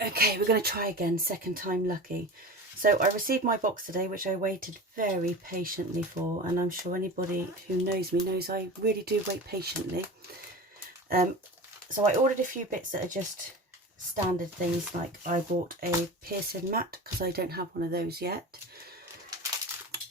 Okay, we're going to try again, second time lucky. So I received my box today, which I waited very patiently for, and I'm sure anybody who knows me knows I really do wait patiently. So I ordered a few bits that are just standard things, like I bought a piercing mat because I don't have one of those yet.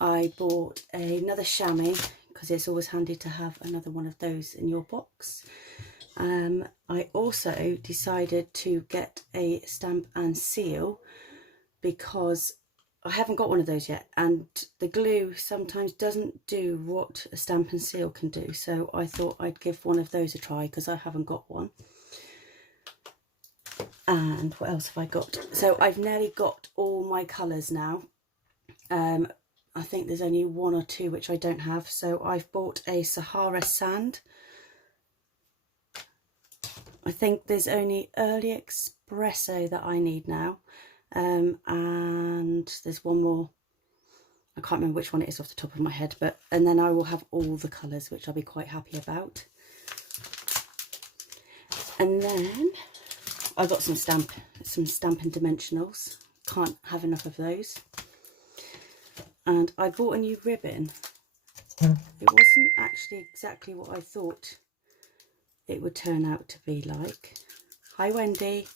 I bought another chamois because it's always handy to have another one of those in your box. I also decided to get a stamp and seal because I haven't got one of those yet, and the glue sometimes doesn't do what a stamp and seal can do, so I thought I'd give one of those a try because I haven't got one. And what else have I got? So I've nearly got all my colours now. I think there's only one or two which I don't have, so I've bought a Sahara Sand. I think there's only Early Espresso that I need now, and there's one more. I can't remember which one it is off the top of my head, and then I will have all the colours, which I'll be quite happy about. And then I got some Stampin' Dimensionals. Can't have enough of those. And I bought a new ribbon. It wasn't actually exactly what I thought it would turn out to be like. Hi Wendy,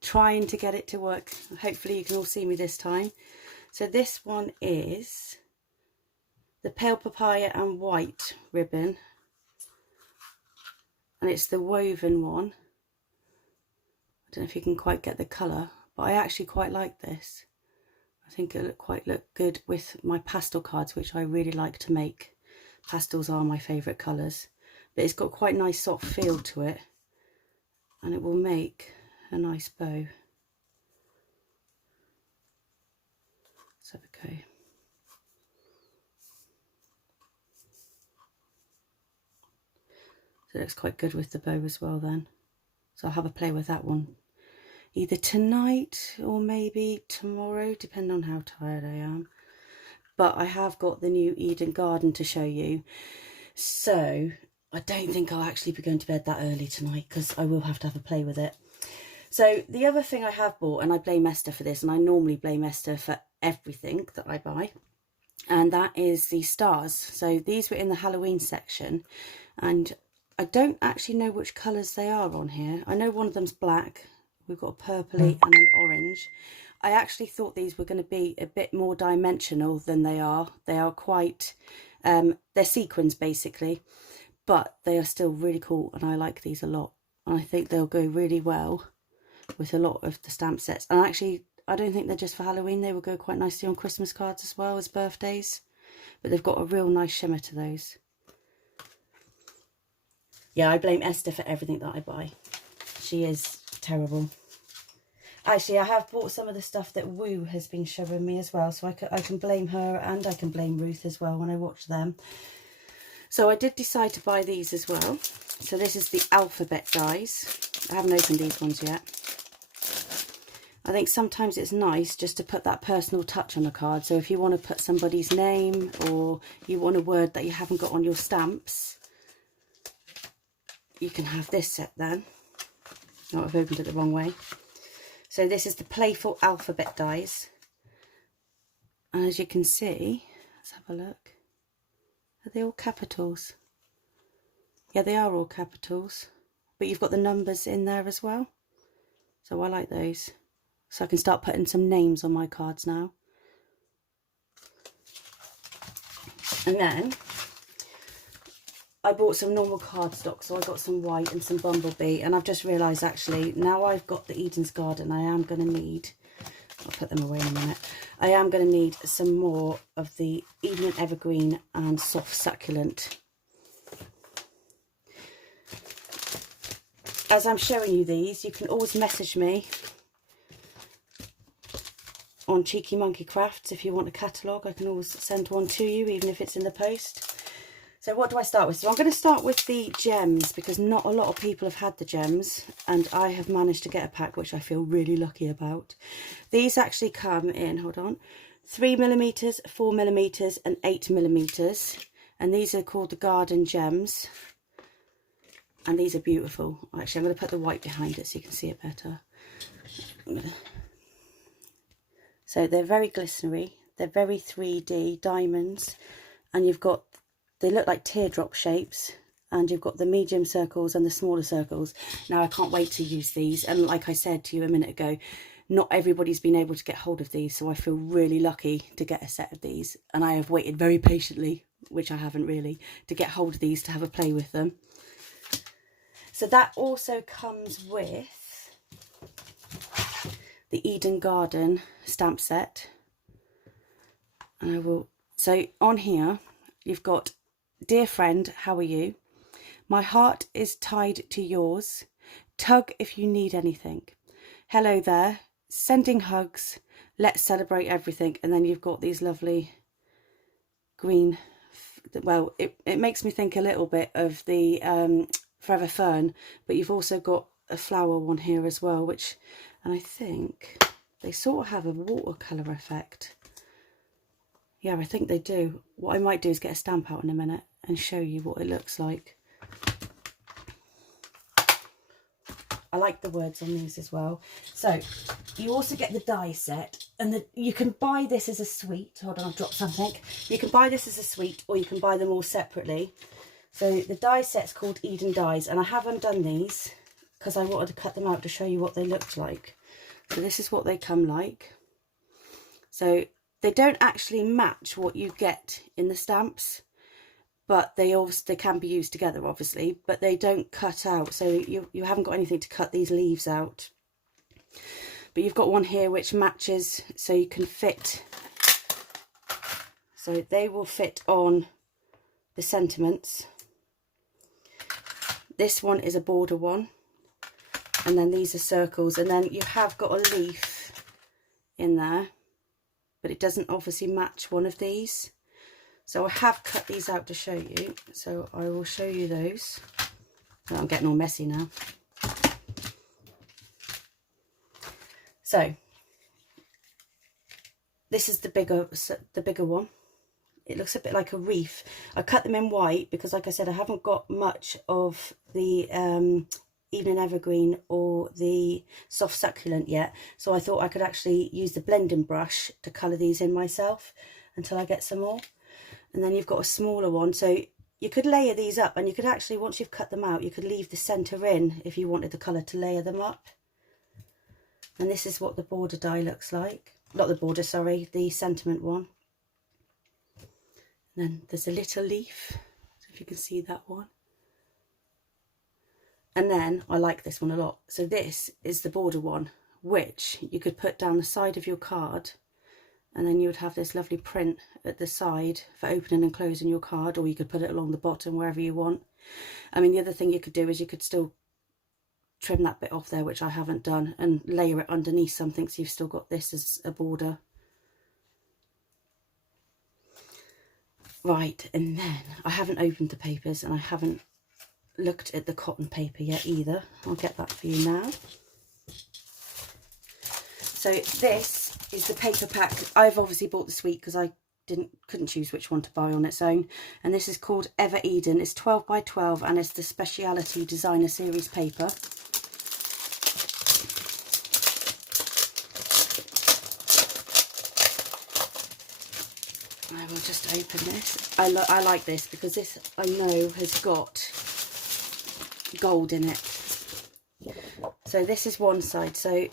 trying to get it to work. Hopefully you can all see me this time. So this one is the Pale Papaya and White ribbon, and it's the woven one. I don't know if you can quite get the colour, but I actually quite like this. I think it'll look good with my pastel cards, which I really like to make. Pastels are my favourite colours, but it's got quite a nice soft feel to it, and it will make a nice bow. So okay. So it looks quite good with the bow as well then. So I'll have a play with that one either tonight or maybe tomorrow, depending on how tired I am. But I have got the new Eden Garden to show you, so I don't think I'll actually be going to bed that early tonight because I will have to have a play with it. So the other thing I have bought, and I blame Esther for this, and I normally blame Esther for everything that I buy, and that is the stars. So these were in the Halloween section, and I don't actually know which colours they are on here. I know one of them's black. We've got a purpley and an orange. I actually thought these were going to be a bit more dimensional than they are. They are quite, they're sequins basically, but they are still really cool, and I like these a lot. And I think they'll go really well with a lot of the stamp sets. And actually, I don't think they're just for Halloween. They will go quite nicely on Christmas cards as well as birthdays. But they've got a real nice shimmer to those. Yeah, I blame Esther for everything that I buy. She is terrible. Actually, I have bought some of the stuff that Woo has been showing me as well, so I can blame her, and I can blame Ruth as well when I watch them. So I did decide to buy these as well. So this is the alphabet dies. I haven't opened these ones yet. I think sometimes it's nice just to put that personal touch on a card. So if you want to put somebody's name, or you want a word that you haven't got on your stamps, you can have this set then. Oh, I've opened it the wrong way. So this is the Playful Alphabet dies. And as you can see, let's have a look. Are they all capitals? Yeah, they are all capitals. But you've got the numbers in there as well. So I like those. So I can start putting some names on my cards now. And then I bought some normal cardstock, so I got some white and some Bumblebee, and I've just realised actually, now I've got the Eden's Garden, I am going to need, I'll put them away in a minute, I am going to need some more of the Eden and Evergreen and Soft Succulent. As I'm showing you these, you can always message me on Cheeky Monkey Crafts if you want a catalogue. I can always send one to you, even if it's in the post. So what do I start with? So I'm going to start with the gems, because not a lot of people have had the gems, and I have managed to get a pack, which I feel really lucky about. These actually come in, hold on, 3mm, 4mm and 8mm, and these are called the Garden Gems, and these are beautiful. Actually, I'm going to put the white behind it so you can see it better. So they're very glistery, they're very 3D diamonds, and you've got, they look like teardrop shapes, and you've got the medium circles and the smaller circles. Now I can't wait to use these, and like I said to you a minute ago, not everybody's been able to get hold of these, so I feel really lucky to get a set of these, and I have waited very patiently, which I haven't really, to get hold of these to have a play with them. So that also comes with the Eden Garden stamp set. And I will, so on here you've got, dear friend, how are you? My heart is tied to yours. Tug if you need anything. Hello there. Sending hugs. Let's celebrate everything. And then you've got these lovely green, well, it makes me think a little bit of the Forever Fern, but you've also got a flower one here as well, which, and I think they sort of have a watercolour effect. Yeah, I think they do. What I might do is get a stamp out in a minute and show you what it looks like. I like the words on these as well. So you also get the die set, and you can buy this as a suite. Hold on, I've dropped something. You can buy this as a suite, or you can buy them all separately. So the die set's called Eden Dies, and I have undone these because I wanted to cut them out to show you what they looked like. So this is what they come like. So they don't actually match what you get in the stamps, but they can be used together, obviously, but they don't cut out. So you haven't got anything to cut these leaves out. But you've got one here which matches, so you can fit. So they will fit on the sentiments. This one is a border one, and then these are circles, and then you have got a leaf in there, but it doesn't obviously match one of these. So I have cut these out to show you, so I will show you those. Oh, I'm getting all messy now. So this is the bigger one. It looks a bit like a wreath. I cut them in white because, like I said, I haven't got much of the Evening Evergreen or the Soft Succulent yet. So I thought I could actually use the blending brush to colour these in myself until I get some more. And then you've got a smaller one. So you could layer these up, and you could actually, once you've cut them out, you could leave the centre in if you wanted the colour to layer them up. And this is what the border die looks like. Not the border, sorry, the sentiment one. And then there's a little leaf, so if you can see that one. And then I like this one a lot. So this is the border one, which you could put down the side of your card, and then you would have this lovely print at the side for opening and closing your card, or you could put it along the bottom wherever you want. I mean, the other thing you could do is you could still trim that bit off there, which I haven't done, and layer it underneath something, so you've still got this as a border. Right, and then I haven't opened the papers, and I haven't looked at the cotton paper yet either. I'll get that for you now. So this is the paper pack. I've obviously bought the suite because I couldn't choose which one to buy on its own, and this is called Ever Eden. It's 12 by 12, and it's the Speciality Designer Series paper. I will just open this. I like this because this, I know, has got gold in it. So this is one side. So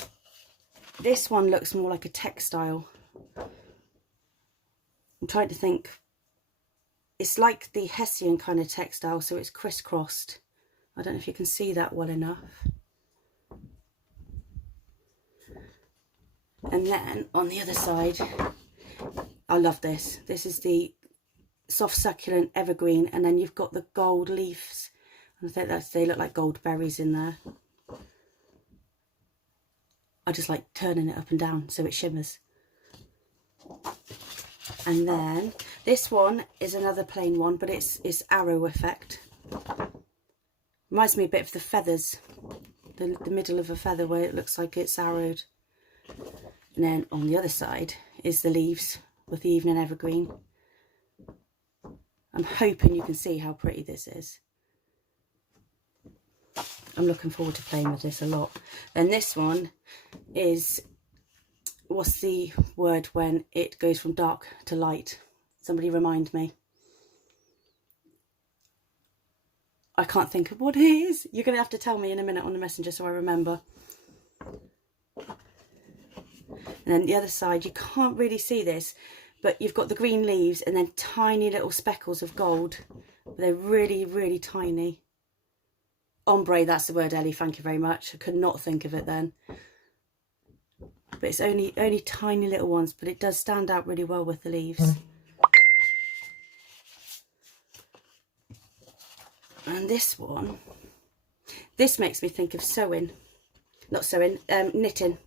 this one looks more like a textile. I'm trying to think. It's like the Hessian kind of textile, so it's crisscrossed. I don't know if you can see that well enough. And then on the other side, I love this. This is the Soft Succulent Evergreen, and then you've got the gold leaves. I think they look like gold berries in there. I just like turning it up and down so it shimmers. And then this one is another plain one, but it's arrow effect. Reminds me a bit of the feathers, the middle of a feather where it looks like it's arrowed. And then on the other side is the leaves with the Evening Evergreen. I'm hoping you can see how pretty this is. I'm looking forward to playing with this a lot. Then this one is, what's the word when it goes from dark to light? Somebody remind me. I can't think of what it is. You're going to have to tell me in a minute on the messenger so I remember. And then the other side, you can't really see this, but you've got the green leaves and then tiny little speckles of gold. They're really, really tiny. Ombre, that's the word, Ellie. Thank you very much. I could not think of it then. But it's only tiny little ones, but it does stand out really well with the leaves. And this one, this makes me think of sewing. Not sewing, knitting.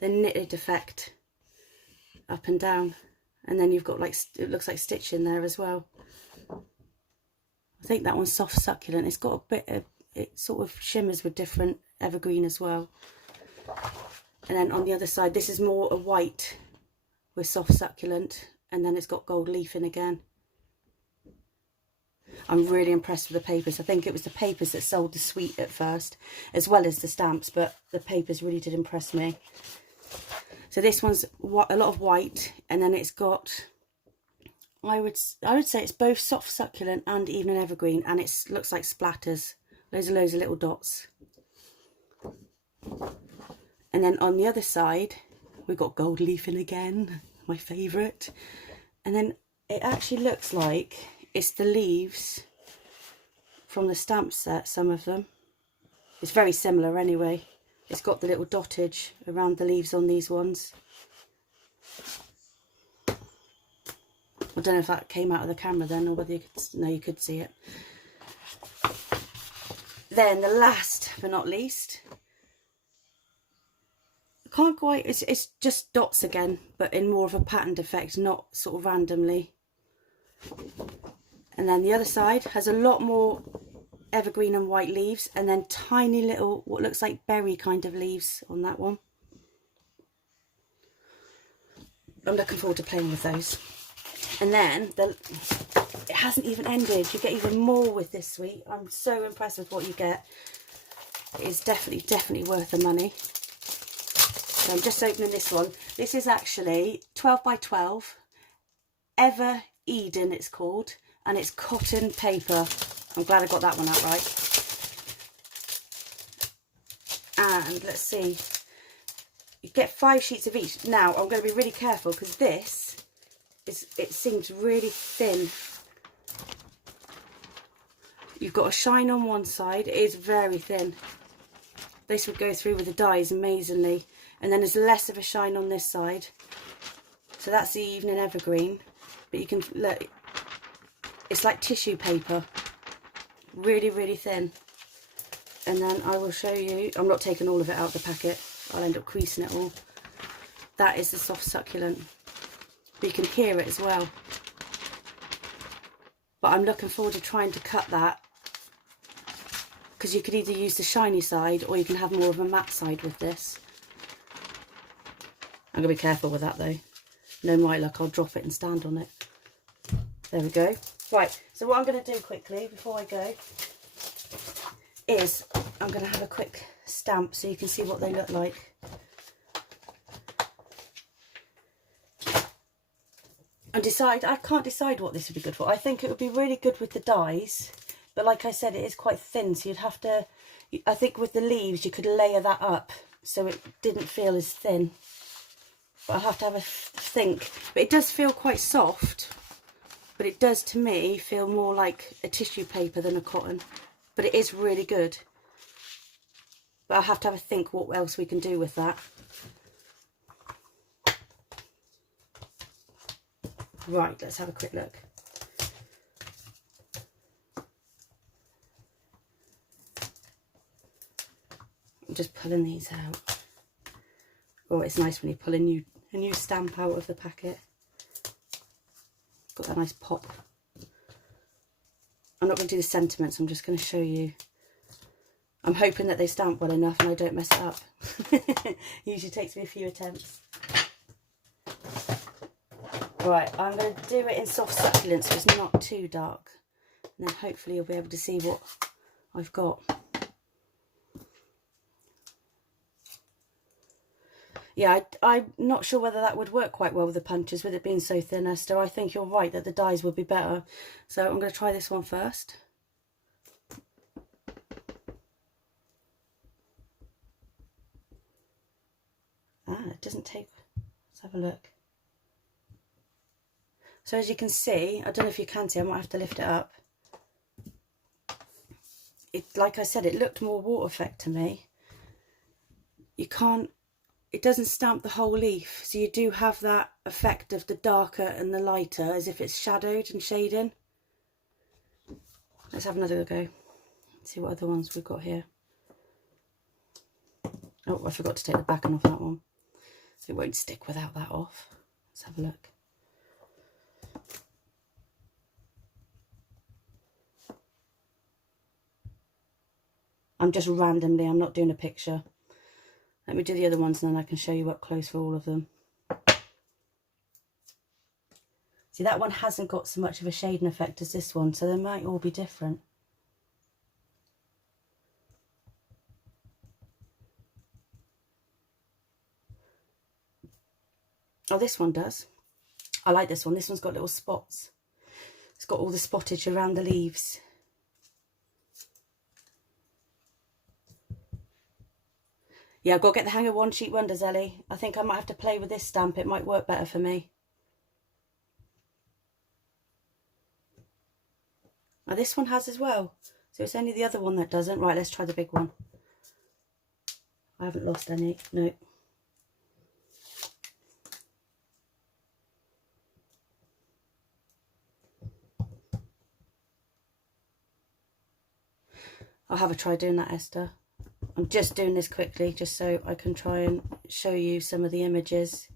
The knitted effect. Up and down. And then you've got like, it looks like stitch in there as well. I think that one's soft succulent. It's got a bit of, it sort of shimmers with different evergreen as well. And then on the other side, this is more a white with soft succulent. And then it's got gold leafing again. I'm really impressed with the papers. I think it was the papers that sold the suite at first, as well as the stamps, but the papers really did impress me. So this one's a lot of white, and then it's got, I would say it's both soft succulent and even an evergreen, and it looks like splatters, loads of little dots. And then on the other side, we've got gold leafing again, my favourite. And then it actually looks like it's the leaves from the stamp set, some of them. It's very similar anyway. It's got the little dottage around the leaves on these ones. I don't know if that came out of the camera then, or whether you could, no, you could see it. Then the last but not least, I can't quite, it's just dots again, but in more of a patterned effect, not sort of randomly. And then the other side has a lot more evergreen and white leaves, and then tiny little, what looks like berry kind of leaves on that one. I'm looking forward to playing with those. And then it hasn't even ended. You get even more with this suite. I'm so impressed with what you get. It is definitely worth the money. So I'm just opening this one. This is actually 12 by 12. Ever Eden it's called. And it's cotton paper. I'm glad I got that one out right. And let's see. You get 5 sheets of each. Now, I'm going to be really careful because this, it seems really thin. You've got a shine on one side. It is very thin. This would go through with the dyes amazingly. And then there's less of a shine on this side. So that's the Evening Evergreen. But you can look. It's like tissue paper, really, really thin. And then I will show you, I'm not taking all of it out of the packet, I'll end up creasing it all. That is the soft succulent, but you can hear it as well. But I'm looking forward to trying to cut that, because you could either use the shiny side or you can have more of a matte side with this. I'm going to be careful with that though. No my luck, I'll drop it and stand on it. There we go. Right, so what I'm going to do quickly before I go is I'm going to have a quick stamp so you can see what they look like. I can't decide what this would be good for. I think it would be really good with the dyes, but like I said, it is quite thin, so you'd have to, I think with the leaves you could layer that up so it didn't feel as thin. But I'll have to have a think. But it does feel quite soft. But it does, to me, feel more like a tissue paper than a cotton. But it is really good. But I'll have to have a think what else we can do with that. Right, let's have a quick look. I'm just pulling these out. Oh, it's nice when you pull a new stamp out of the packet. Got that nice pop. I'm not going to do the sentiments, I'm just going to show you. I'm hoping that they stamp well enough and I don't mess it up. Usually takes me a few attempts. Right, I'm going to do it in soft succulent so it's not too dark. And then hopefully you'll be able to see what I've got. yeah, I'm not sure whether that would work quite well with the punches, with it being so thin, Esther. I think you're right that the dies would be better. So I'm going to try this one first. It doesn't take... Let's have a look. So as you can see, I don't know if you can see, I might have to lift it up. Like I said, it looked more water effect to me. You can't... It doesn't stamp the whole leaf, so you do have that effect of the darker and the lighter, as if it's shadowed and shading. Let's have another go. Let's see what other ones we've got here. Oh, I forgot to take the backing off that one. It won't stick without that off. Let's have a look. I'm just randomly, I'm not doing a picture. Let me do the other ones and then I can show you up close for all of them. See, that one hasn't got so much of a shading effect as this one, so they might all be different. Oh, this one does. I like this one. This one's got little spots. It's got all the spottage around the leaves. Yeah, I've got to get the hang of One Sheet Wonders, Ellie. I think I might have to play with this stamp. It might work better for me. Now this one has as well. So it's only the other one that doesn't. Right, let's try the big one. I haven't lost any. No. I'll have a try doing that, Esther. I'm just doing this quickly just so I can try and show you some of the images.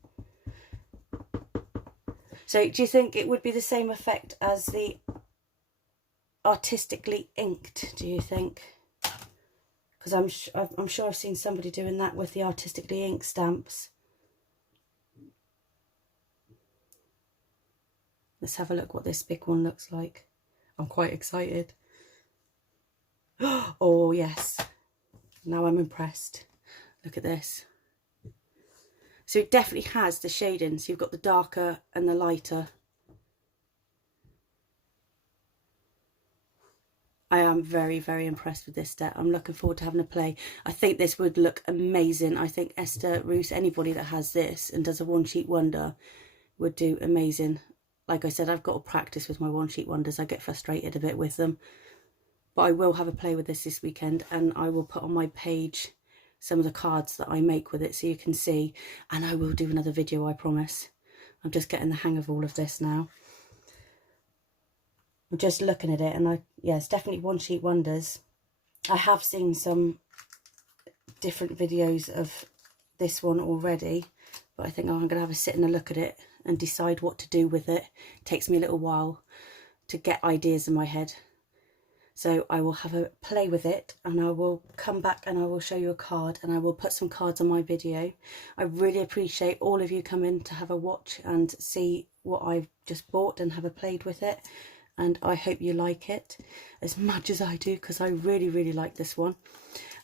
So do you think it would be the same effect as the artistically inked, do you think? Because I'm sure I've seen somebody doing that with the artistically inked stamps. Let's have a look what this big one looks like. I'm quite excited. Oh yes, now I'm impressed. Look at this. So it definitely has the shading, so you've got the darker and the lighter. I am very, very impressed with this set. I'm looking forward to having a play. I think this would look amazing. I think Esther Roos, anybody that has this and does a One Sheet Wonder would do amazing. Like I said, I've got to practice with my One Sheet Wonders. I get frustrated a bit with them. But I will have a play with this weekend, and I will put on my page some of the cards that I make with it so you can see. And I will do another video, I promise. I'm just getting the hang of all of this now. I'm just looking at it, and yeah, it's definitely One Sheet Wonders. I have seen some different videos of this one already, but I think I'm going to have a sit and a look at it and decide what to do with it. It takes me a little while to get ideas in my head. So I will have a play with it, and I will come back and I will show you a card, and I will put some cards on my video. I really appreciate all of you coming to have a watch and see what I've just bought and have a played with it. And I hope you like it as much as I do, because I really, really like this one.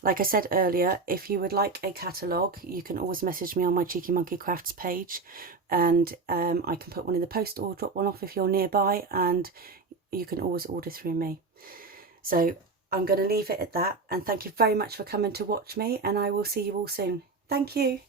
Like I said earlier, if you would like a catalogue, you can always message me on my Cheeky Monkey Crafts page, and I can put one in the post or drop one off if you're nearby, and you can always order through me. So I'm going to leave it at that, and thank you very much for coming to watch me, and I will see you all soon. Thank you.